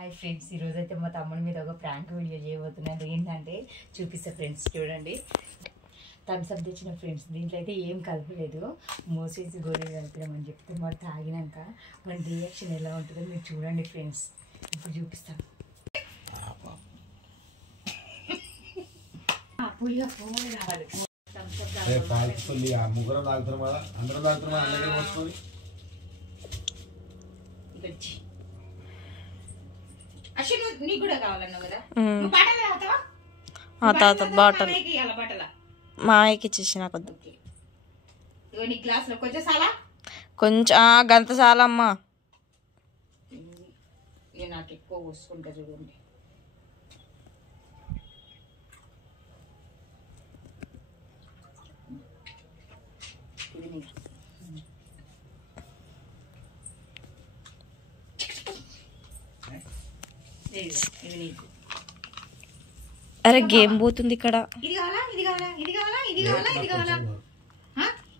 Hi friends, ఈరోజైతే మా తమ్ముడి మీద ఒక ప్రాంక్ వీడియో చేయబోతున్నాను. ఏంటంటే చూపిస్తా ఫ్రెండ్స్, చూడండి. థమ్స్అప్ తెచ్చిన ఫ్రెండ్స్, దీంట్లో అయితే ఏం కలపలేదు, మోసేసి గోళీలు కలిపినామని చెప్తే మరి తాగినాక మన రియాక్షన్ ఎలా ఉంటుందో మీరు చూడండి ఫ్రెండ్స్. ఇప్పుడు చూపిస్తాను. ముగ్గురం తాగుతున్నాం కదా, అందరం తాగుతున్నాం. అందరికీ పోసుకొని నీకు కూడా కావాలన్నావు కదా, బాటల్ మా ఆయనకి ఇచ్చేసి నాకు వద్దు. నీ గ్లాస్ లో కొంచెం చాలా కొంచెం గంత చాలా అమ్మా. నాకు ఎక్కువ పోసుకుంటా చూడండి. అరే గేమ్ పోతుంది ఇక్కడ. ఇది కావాలా, ఇది కావాలా, ఇది కావాలా, ఇది కావాలా, ఇది కావాలా,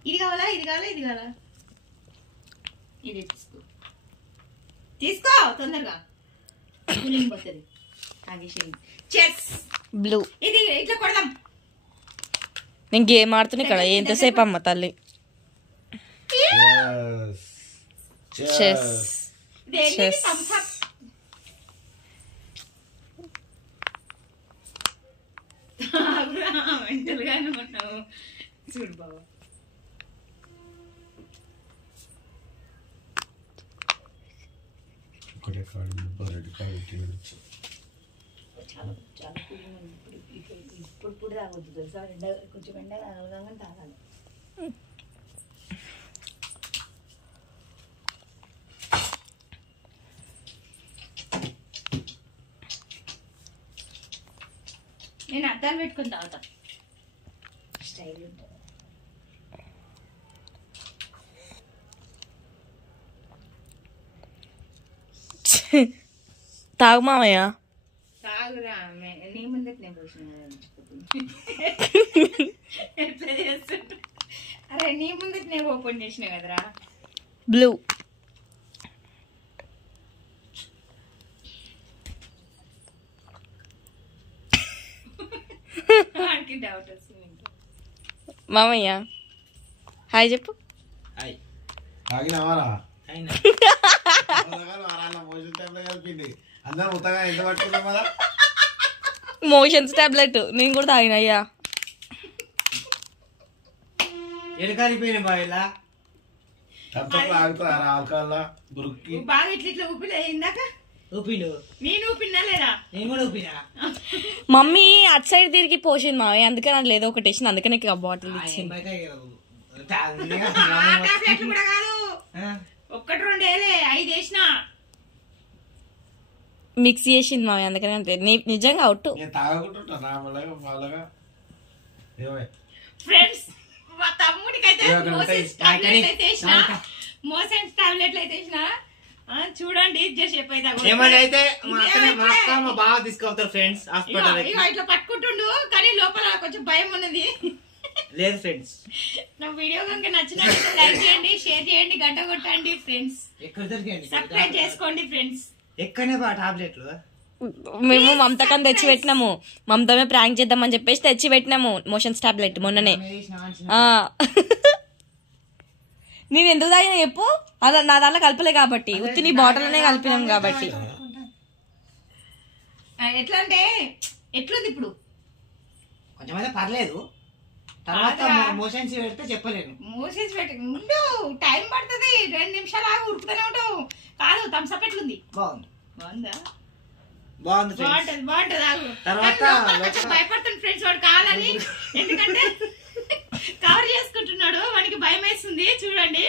ఇది కావాలా, ఇది కావాలా, ఇది కావాలా, ఇది తీసుకో తొందరగా. బ్లూ. ఇది ఇట్లా కొడదాం. నేను గేమ్ ఆడుతున్నా ఇక్కడ. ఎంతసేపు అమ్మ తల్లి. Chess chess. చూడు బాబా, చాలా చాలా ఇప్పుడు తాగొద్దు తెలుసా. కొంచెం ఎండ తాగగానే తాగాలి. నేను అద్దాలు పెట్టుకుని తాగుతా, స్టైల్ ఉంటుంది. తాగు మామయ్య. తాగురా, నీ ముందే నేను పోసిన ఎట్లా చేస్తుంటా. అరే నీ ముందే నేను ఓపెన్ చేసిన కదరా. బ్లూ. డౌట్ వస్తుంది. మామయ్య హాయ్ చెప్పు. మోషన్స్ టాబ్లెట్ నేను కూడా తాగిన. అయ్యా బాగా ఇట్లా ఇట్లా ఊపిలే ఇందాక. నేను ఊపినా లేదా? మమ్మీ అటు సైడ్ తిరిగి పోసింది మావయ్య, అందుకని అది లేదో ఒకటి వేసింది, అందుకనే బాటిల్ ఇచ్చింది. టాబ్లెట్లు కూడా కాదు, ఒక్కటి రెండు వేలే, 5 వేసిన. మిక్స్ చేసింది మావయ్య, అందుకని అంతే. నిజంగా అవుట్. ఫ్రెండ్స్, మా తమ్ముడికైతే మోషన్స్ టాబ్లెట్లు అయితే వేసిన, మోషన్స్ టాబ్లెట్లు అయితే వేసిన. చూడండి ఇట్లా పట్టుకుంటుండు, కానీ లోపల కొంచెం భయం ఉన్నది. లేదు ఫ్రెండ్స్, నా వీడియో కనుక నచ్చినట్లయితే లైక్ చేయండి, షేర్ చేయండి, గంట కొట్టండి ఫ్రెండ్స్, సబ్స్క్రైబ్ చేసుకోండి ఫ్రెండ్స్. ఎక్కడనే టాబ్లెట్లు మేము మమతకని తెచ్చి పెట్టినాము. మమతమే ప్రాంక్ చేద్దామని చెప్పేసి తెచ్చి పెట్టినాము మోషన్స్ టాబ్లెట్ మొన్ననే. నేను ఎందుకు తాగినా చెప్పు, అలా నా దాంట్లో కలపలే కాబట్టి, ఉత్తి నీ బాటిల్లోనే కలిపినాం కాబట్టి. ఎట్లా అంటే ఎట్లుంది ఇప్పుడు? కొంచెం పర్లేదు, మోషన్స్ పెడితే చెప్పలేను. మోషన్స్ పెట్టి ముందు టైం పడుతుంది, 2 నిమిషాలు ఆగి ఉడుకుతూనే ఉంటావు. కాదు థమ్స్అప్ ఎట్లుంది? బాగుంది. బాగుందా? బాగుంది బాగుంటుంది. భయపడుతుంది ఫ్రెండ్స్ వాడు కావాలని, ఎందుకంటే కవర్ చేసుకుంటున్నాడు, వాడికి భయం వేస్తుంది. చూడండి.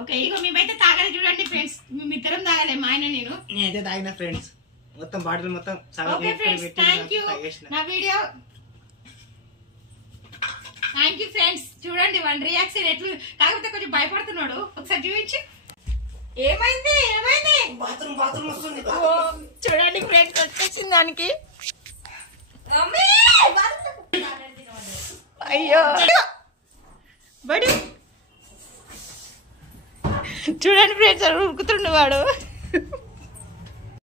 ఓకే, ఇగో మేమైతే తాగాలి చూడండి ఫ్రెండ్స్. మేమిద్దరం తాగాలి, మా ఆయన నేనైతే తాగిన ఫ్రెండ్స్. మొత్తం బాటిల్ మొత్తం. Okay friends, thank you. నా వీడియో థ్యాంక్ యూ ఫ్రెండ్స్. చూడండి వాడి రియాక్షన్ ఎట్లు, కాకపోతే కొంచెం భయపడుతున్నాడు. ఒకసారి చూపించి. ఏమైంది ఏమైంది? బాత్రూమ్ వస్తుంది. చూడండి ఫ్రెండ్స్, వచ్చేసింది దానికి. అయ్యో బడి చూడండి ఫ్రెండ్స్, ఉరుకుతుండే వాడు.